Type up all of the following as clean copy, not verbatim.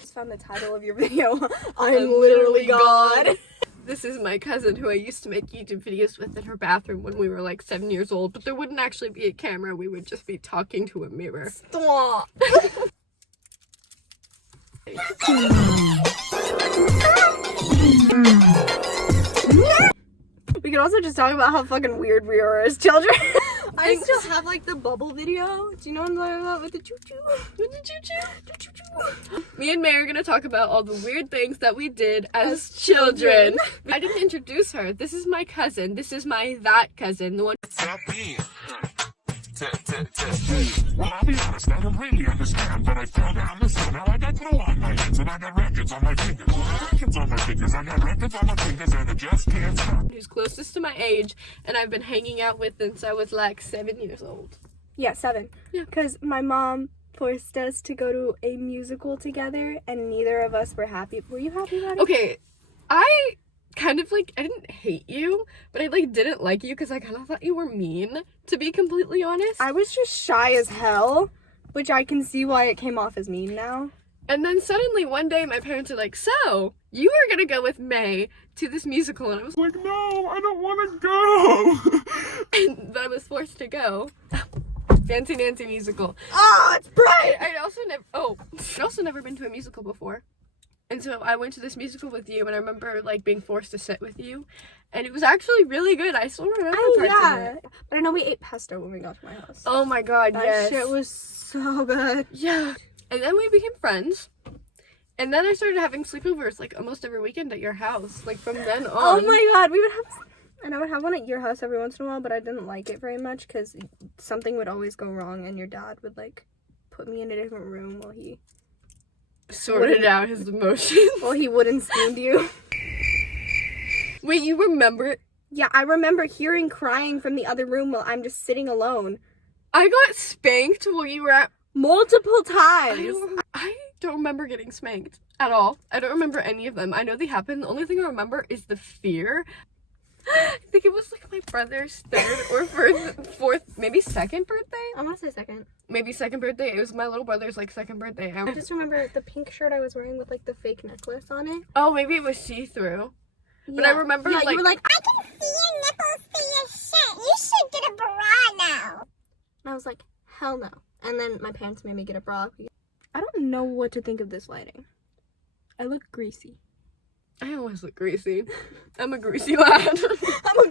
Just found the title of your video. I'm literally God. This is my cousin who I used to make YouTube videos with in her bathroom when we were like 7 years old, but there wouldn't actually be a camera. We would just be talking to a mirror. Stop. We could also just talk about how fucking weird we are as children. I still have like the bubble video. Do you know what I'm talking about with the choo-choo? With the choo-choo? Choo-choo-choo. Me and May are gonna talk about all the weird things that we did as children. I didn't introduce her. This is my cousin. This is my that cousin. The one. Well, I'll be honest, I don't really understand, but I fell down the stairs. Now I got glue on my hands, and I got records on my fingers. Records on my fingers, I got records on my fingers, and I just can't stop. Who's closest to my age, and I've been hanging out with since I was like 7 years old. Yeah, 7. Yeah. Because my mom forced us to go to a musical together, and neither of us were happy. Were you happy about it? Okay, I kind of like, I didn't hate you, but I like didn't like you because I kind of thought you were mean, to be completely honest. I was just shy as hell, which I can see why it came off as mean now. And then suddenly one day my parents are like, so, you are gonna go with May to this musical, and I was Like, no, I don't want to go. and I was forced to go. Fancy Nancy musical. Oh, it's bright! I'd also never been to a musical before. And so I went to this musical with you, and I remember like being forced to sit with you, and it was actually really good. I still remember parts of it. But I know we ate pesto when we got to my house. Oh my god, That yes. shit was so good. Yeah. And then we became friends. And then I started having sleepovers like almost every weekend at your house. Like from then on. Oh my god, we would have... And I would have one at your house every once in a while, but I didn't like it very much because something would always go wrong, and your dad would like put me in a different room while he... Sorted out his emotions. Well, he wouldn't spoon you. Wait, you remember? Yeah, I remember hearing crying from the other room while I'm just sitting alone. I got spanked while you were at... Multiple times. I don't remember getting spanked at all. I don't remember any of them. I know they happened. The only thing I remember is the fear. I think it was like my brother's 3rd or 4th, maybe 2nd birthday? I want to say 2nd. Maybe 2nd birthday. It was my little brother's like 2nd birthday. I just remember the pink shirt I was wearing with like the fake necklace on it. Oh, maybe it was see-through. Yeah. But I remember yeah, like... you were like, I can see your nipples through your shirt. You should get a bra now. and I was like, hell no. And then my parents made me get a bra. I don't know what to think of this lighting. I look greasy. I always look greasy. I'm a greasy lad. I'm a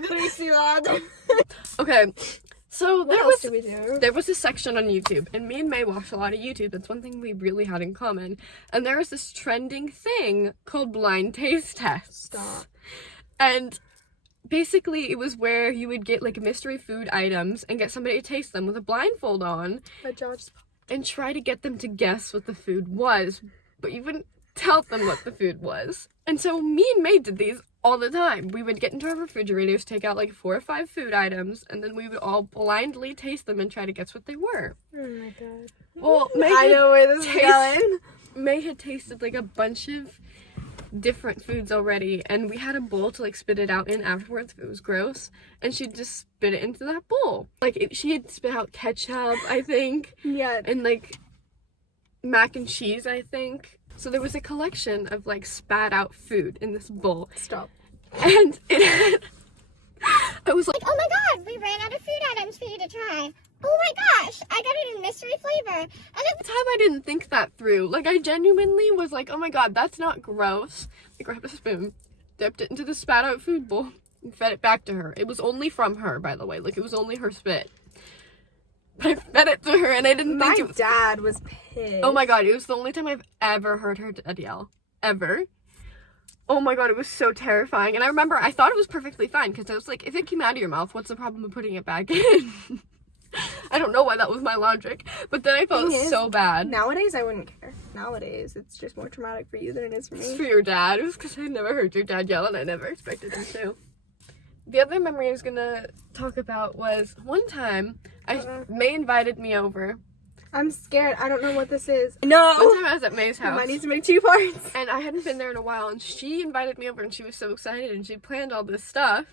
greasy lad. Okay, so What else did we do? there was a section on YouTube, and me and May watch a lot of YouTube. That's one thing we really had in common. And there was this trending thing called blind taste tests. Stop. And basically it was where you would get like mystery food items and get somebody to taste them with a blindfold on But Josh, and try to get them to guess what the food was, but you wouldn't tell them what the food was. And so me and May did these all the time. We would get into our refrigerators, take out like 4 or 5 food items, and then we would all blindly taste them and try to guess what they were. oh my god. Well, I know where this is going. May had tasted like a bunch of different foods already, and we had a bowl to like spit it out in afterwards if it was gross, and she'd just spit it into that bowl. Like she had spit out ketchup, I think, Yeah. and like mac and cheese, I think. So there was a collection of like spat out food in this bowl, Stop. and it I was like, Oh my god, we ran out of food items for you to try. Oh my gosh, I got it in mystery flavor. And at the time I didn't think that through. Like I genuinely was like, oh my god, that's not gross. I grabbed a spoon, dipped it into the spat out food bowl, and fed it back to her. It was only from her, by the way. Like it was only her spit. But I fed it to her, and I didn't My think it... dad was pissed. Oh my god, it was the only time I've ever heard her dad yell. Ever. Oh my god, it was so terrifying. And I remember I thought it was perfectly fine, because I was like, if it came out of your mouth, what's the problem with putting it back in? I don't know why that was my logic. But then I felt Thing is, so bad. Nowadays, I wouldn't care. Nowadays, it's just more traumatic for you than it is for It's me. for your dad. It was because I never heard your dad yell, and I never expected him to. The other memory I was gonna talk about was one time May invited me over. I'm scared. I don't know what this is. No! One time I was at May's I house. might need to make 2 parts. And I hadn't been there in a while, and she invited me over, and she was so excited, and she planned all this stuff.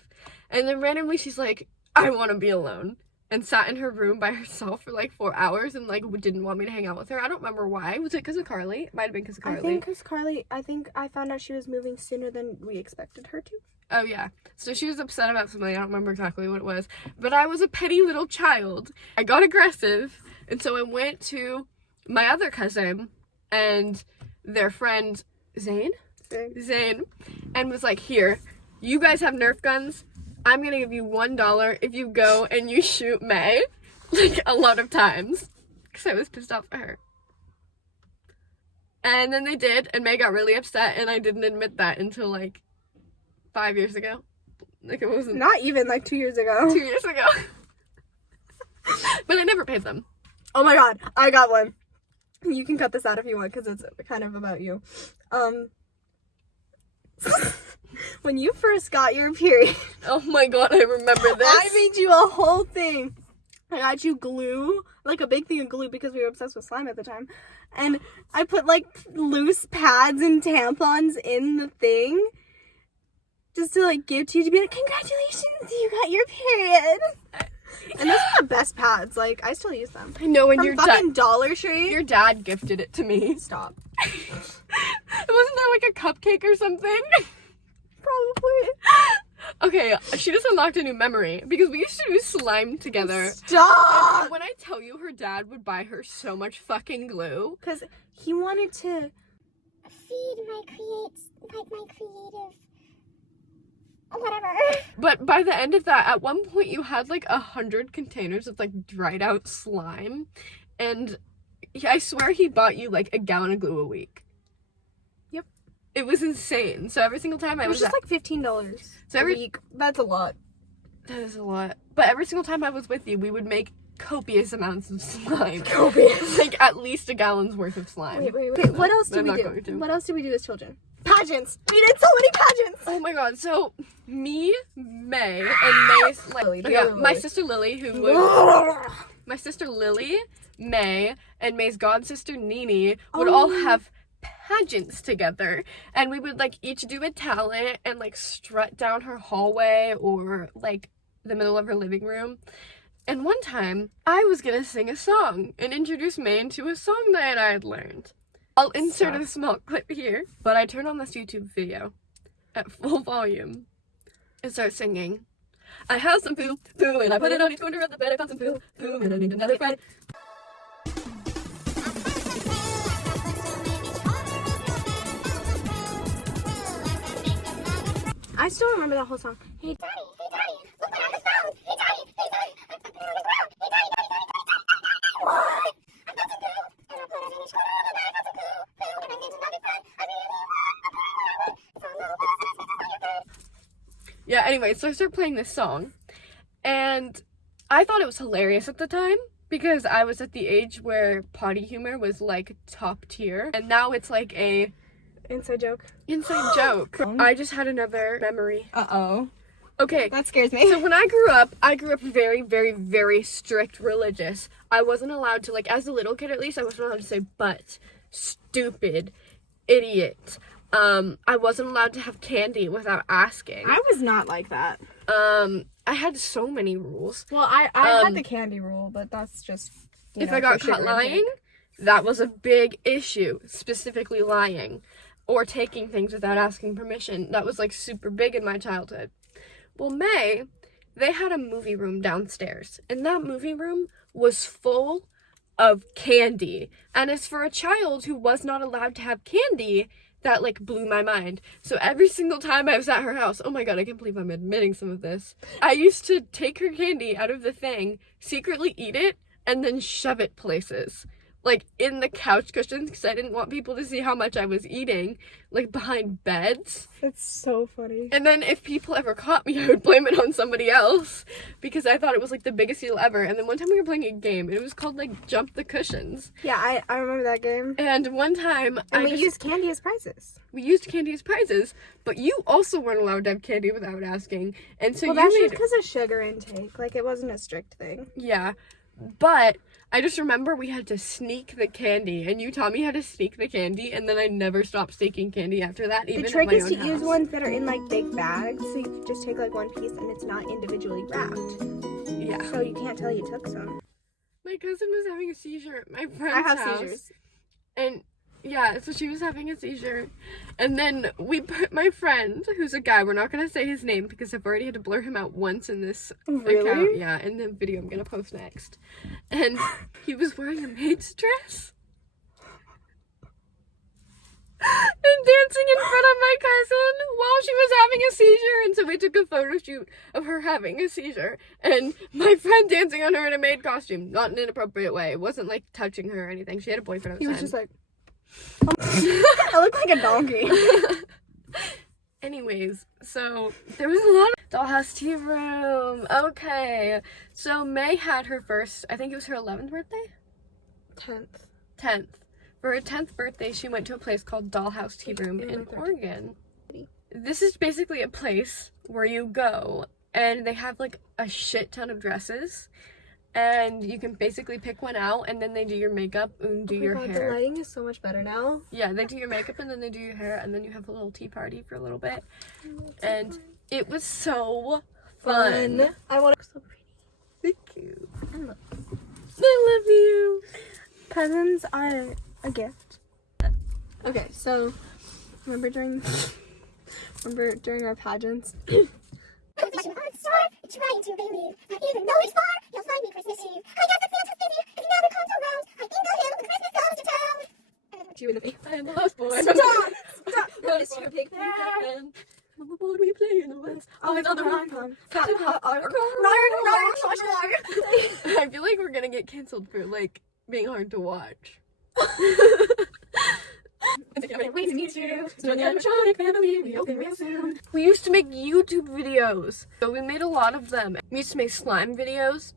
And then randomly she's like, I want to be alone. and sat in her room by herself for like 4 hours and like didn't want me to hang out with her. I don't remember why. Was it because of Carly? It might have been because of Carly. I think because Carly, I think I found out she was moving sooner than we expected her to. Oh yeah. So she was upset about something. I don't remember exactly what it was. But I was a petty little child. I got aggressive. And so I went to my other cousin and their friend Zane, and was like, here, you guys have Nerf guns. I'm gonna give you $1 if you go and you shoot May, like, a lot of times, because I was pissed off at her. And then they did, and May got really upset, and I didn't admit that until, like, 5 years ago. Like, it wasn't... Not even, like, 2 years ago. 2 years ago. But I never paid them. Oh my god, I got one. You can cut this out if you want, because it's kind of about you. When you first got your period... Oh my god, I remember this. I made you a whole thing. I got you glue, like a big thing of glue because we were obsessed with slime at the time. And I put like loose pads and tampons in the thing just to like give to you to be like, congratulations, you got your period. And those are the best pads. Like, I still use them. I know, and From your fucking Dollar Tree. Your dad gifted it to me. Stop. Wasn't there like a cupcake or something? Probably. Okay, she just unlocked a new memory because we used to do slime together. Stop! And when I tell you, her dad would buy her so much fucking glue. Because he wanted to feed my creative whatever. But by the end of that, at one point you had like 100 containers of like dried out slime, and I swear he bought you like a gallon of glue a week. Yep. It was insane. So every single time it was just like $15 a week. That's a lot. That is a lot. But every single time I was with you, we would make copious amounts of slime. Copious. Like at least a gallon's worth of slime. Wait. What else did we do? What else did we do as children? Pageants. We did so many pageants. Oh my god. So me, May, and May's my sister Lily, who was my sister Lily, May, and May's god sister Nini would all have pageants together, and we would like each do a talent and like strut down her hallway or like the middle of her living room. And one time I was gonna sing a song and introduce May into a song that I had learned. I'll insert a small clip here, but I turned on this YouTube video at full volume and start singing. I have some poo, and I put it on each corner of the bed. I found some poo, and I need another friend. I still remember that whole song. Hey, Daddy, look what I just found. Hey, Daddy, I'm fucking on the ground. Hey, Daddy. What? I got some poo, and I put it in each corner of the bed. I got some poo, and I need another friend. I really want a friend. So I'm little boss, Yeah, anyway, so I started playing this song, and I thought it was hilarious at the time because I was at the age where potty humor was like top tier, and now it's like a inside joke. Inside joke. I just had another memory. Uh-oh. Okay. That scares me. So when I grew up very, very, very strict religious. I wasn't allowed to, like, as a little kid at least, I wasn't allowed to say but, stupid, idiot. I wasn't allowed to have candy without asking. I was not like that. I had so many rules. Well, I had the candy rule, but that's just, if I got caught lying, that was a big issue. Specifically lying. Or taking things without asking permission. That was, like, super big in my childhood. Well, May, they had a movie room downstairs. And that movie room was full of candy. And as for a child who was not allowed to have candy, that, like, blew my mind. So every single time I was at her house, oh my god, I can't believe I'm admitting some of this. I used to take her candy out of the thing, secretly eat it, and then shove it places. Like, in the couch cushions, because I didn't want people to see how much I was eating, like, behind beds. That's so funny. And then if people ever caught me, I would blame it on somebody else, because I thought it was, like, the biggest deal ever. And then one time we were playing a game, and it was called, like, Jump the Cushions. Yeah, I remember that game. And one time, we used candy as prizes. We used candy as prizes, but you also weren't allowed to have candy without asking. And so well, that's just because of sugar intake. Like, it wasn't a strict thing. Yeah. But I just remember we had to sneak the candy, and you taught me how to sneak the candy, and then I never stopped sneaking candy after that, even The at trick my is own to house. use ones that are in like big bags, so you just take like one piece and it's not individually wrapped. Yeah. So you can't tell you took some. My cousin was having a seizure at my friend's I have house. seizures. And yeah, so she was having a seizure. And then we put my friend, who's a guy, we're not going to say his name because I've already had to blur him out once in this Really? account. Yeah, in the video I'm going to post next. And he was wearing a maid's dress. And dancing in front of my cousin while she was having a seizure. And so we took a photo shoot of her having a seizure. And my friend dancing on her in a maid costume. Not in an inappropriate way. It wasn't like touching her or anything. She had a boyfriend at the He time. was just like, I look like a donkey. Anyways, so there was a lot of dollhouse tea room. Okay. So May had her first, I think it was her 11th birthday? 10th. For her 10th birthday, she went to a place called Dollhouse Tea Room in Oregon. This is basically a place where you go and they have like a shit ton of dresses and you can basically pick one out and then they do your makeup and do your hair. The lighting is so much better now. Yeah, they do your makeup and then they do your hair and then you have a little tea party for a little bit. And it was so fun. I want to. So pretty. Thank you. I love I love you. Presents are a gift. Okay, so remember during our pageants. Confession on star, trying to believe that even though it's far, you'll find me Christmas Eve. I guess it's Santa's busy if he never comes around. I think I'll handle the Christmas comes to town. You in the face. I am the last boy. Stop! It's your big fan. On the board we play in the west. Always on the run from Captain Hot I feel like we're gonna get canceled for like being hard to watch. We used to make YouTube videos. So we made a lot of them. We used to make slime videos.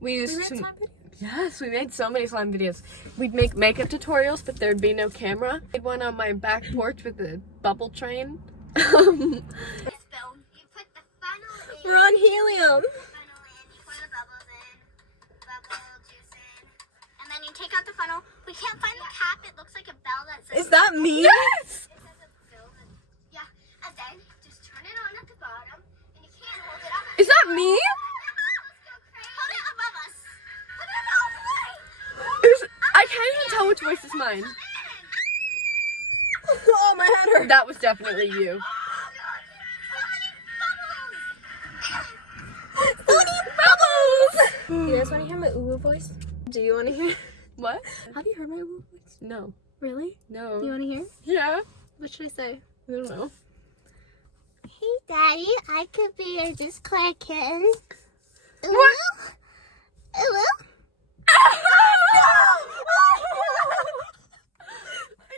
Yes, we made so many slime videos. We'd make makeup tutorials, but there'd be no camera. I made one on my back porch with a bubble train. We're on helium. And then you take out the funnel. We can't find the cap. It looks like a bell that says. Is that me? Yes! It says a bell. Yeah. And then just turn it on at the bottom, and you can't hold it up. Is that me? Hold it above us. Put it all the way. I can't even tell which voice is mine. Oh, my head hurts. That was definitely you. You guys want to hear my uwu voice? Do you want to hear? What? Have you heard my uwu voice? No. Really? No. You want to hear? Yeah. What should I say? I don't know. Hey, Daddy, I could be your Discord kitten. What? Ooh.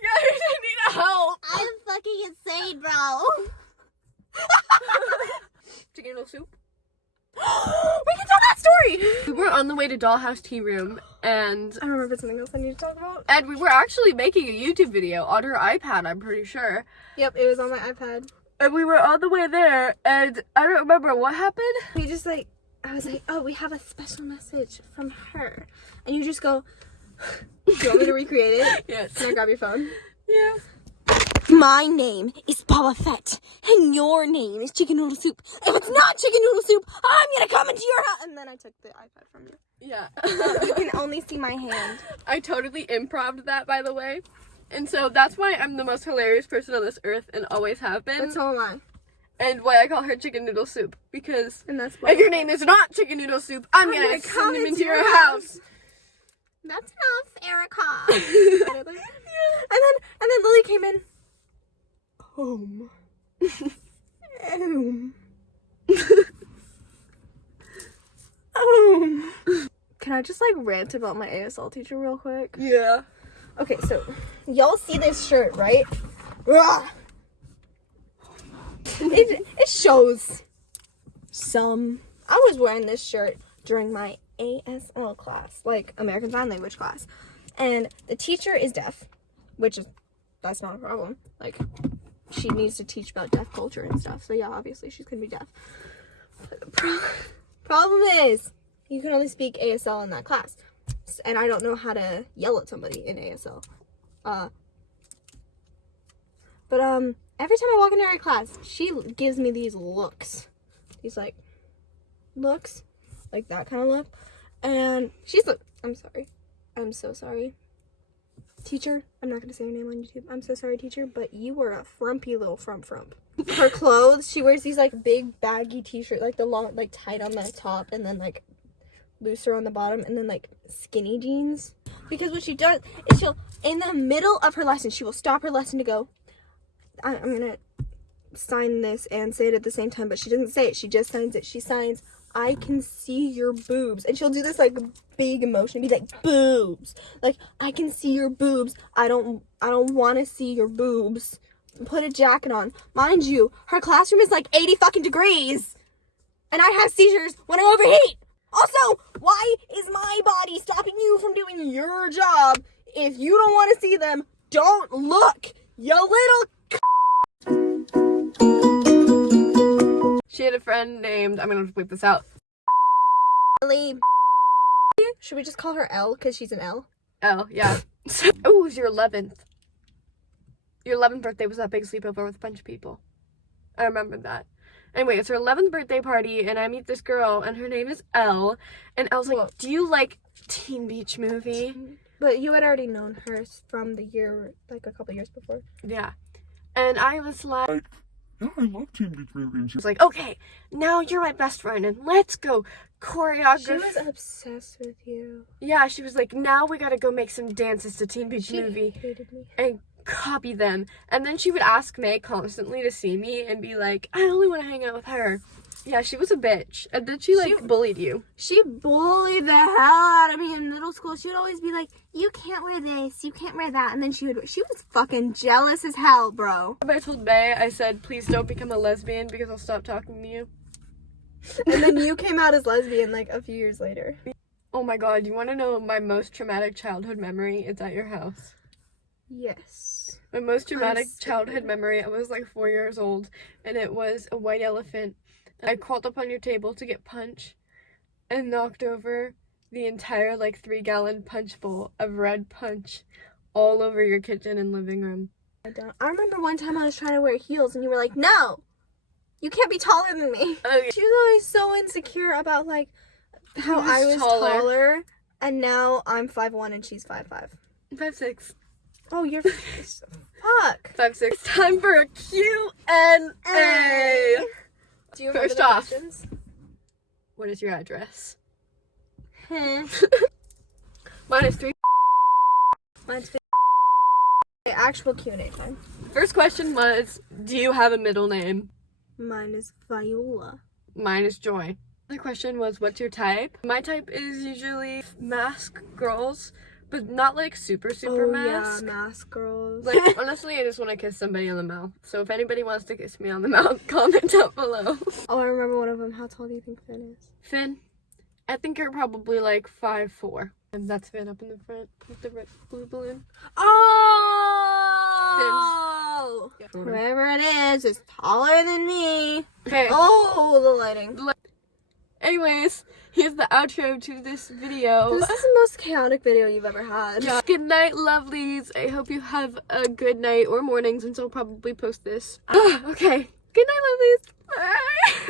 Guys, I need help. I'm fucking insane, bro. Chicken noodle soup. We can tell that story. We were on the way to Dollhouse Tea Room, and I remember something else I need to talk about. we were actually making a YouTube video on her iPad. I'm pretty sure. Yep, it was on my iPad. And we were on the way there, and I don't remember what happened. We just I was like, oh, we have a special message from her. And you just go, do you want me to recreate it? Yes. Can I grab your phone? Yeah. My name is Boba Fett, and your name is Chicken Noodle Soup. If it's not Chicken Noodle Soup, I'm gonna come into your house. And then I took the iPad from you. Yeah. You can only see my hand. I totally improv'd that, by the way. And so that's why I'm the most hilarious person on this earth and always have been. But so am I. And why I call her Chicken Noodle Soup. Because And that's if your name is not Chicken Noodle Soup, I'm gonna come into your house. That's enough, Erica. And then Lily came in. Home. Can I just like rant about my ASL teacher real quick? Yeah. Okay, so y'all see this shirt, right? Ugh. It shows some. I was wearing this shirt during my ASL class, like American Sign Language class, and the teacher is deaf, that's not a problem. Like, she needs to teach about deaf culture and stuff, so yeah, obviously she's gonna be deaf. But the problem is, you can only speak ASL in that class. class, and I don't know how to yell at somebody in ASL. But every time I walk into her class, she gives me these looks. These like looks, like that kind of look. And she's like, I'm sorry. I'm so sorry. Teacher, I'm not gonna say your name on YouTube. I'm so sorry, teacher, but you were a frumpy little frump. Her clothes, she wears these like big baggy t-shirts, like the long, like tight on the top and then like looser on the bottom, and then like skinny jeans. Because what she does is she'll, in the middle of her lesson, she will stop her lesson to go, I'm gonna sign this and say it at the same time, but she doesn't say it, she just signs it. She signs, I can see your boobs. And she'll do this like big emotion, be like, boobs. Like, I can see your boobs. I don't want to see your boobs. Put a jacket on. Mind you, her classroom is like 80 fucking degrees. And I have seizures when I overheat. Also, why is my body stopping you from doing your job? If you don't want to see them, don't look, you little She had a friend named, I'm gonna bleep this out, Ellie. Should we just call her L because she's an L? L, yeah. Oh, it was your 11th. Your 11th birthday was that big sleepover with a bunch of people. I remember that. Anyway, it's her 11th birthday party, and I meet this girl, and her name is Elle. And Elle's like, do you like Teen Beach Movie? But you had already known her from the year, like a couple years before. Yeah. And I was like, Yeah, I love Teen Beach Movie. And she was like, okay, now you're my best friend, and let's go choreograph. She was obsessed with you. Yeah, she was like, now we gotta go make some dances to Teen Beach Movie. She hated me. And copy them. And then she would ask May constantly to see me and be like, I only want to hang out with her. Yeah, she was a bitch. And then she bullied you. She bullied the hell out of me in middle school. She would always be like, you can't wear this, you can't wear that. And then she was fucking jealous as hell, bro. I told May, I said, please don't become a lesbian because I'll stop talking to you. And then you came out as lesbian like a few years later. Oh my god, you want to know my most traumatic childhood memory? It's at your house. Yes. My most traumatic childhood memory, I was like 4 years old, and it was a white elephant. I crawled up on your table to get punch and knocked over the entire like 3-gallon punch bowl of red punch all over your kitchen and living room. I remember one time I was trying to wear heels and you were like, no, you can't be taller than me. Okay. She was always so insecure about like how I was taller, and now I'm 5'1" and she's 5'5". 5'6". Oh, you're fuck. 5'6". It's time for a Q&A. Do you remember First the off, questions? what is your address? Hmm. Mine is 3. Mine's actual Q&A time. First question was, do you have a middle name? Mine is Viola. Mine is Joy. The question was, what's your type? My type is usually mask girls, but not like super mask. Yeah, mask girls. Like, honestly, I just want to kiss somebody on the mouth. So if anybody wants to kiss me on the mouth, comment down below. Oh, I remember one of them. How tall do you think Finn is? Finn, I think you're probably like 5'4". And that's Finn up in the front with the red blue balloon. Oh! Yeah. Whoever it is taller than me. Okay. Oh, the lighting. Anyways, here's the outro to this video. This is the most chaotic video you've ever had. Yeah. Good night, lovelies. I hope you have a good night or morning, since I'll probably post this. Okay. Good night, lovelies. Bye.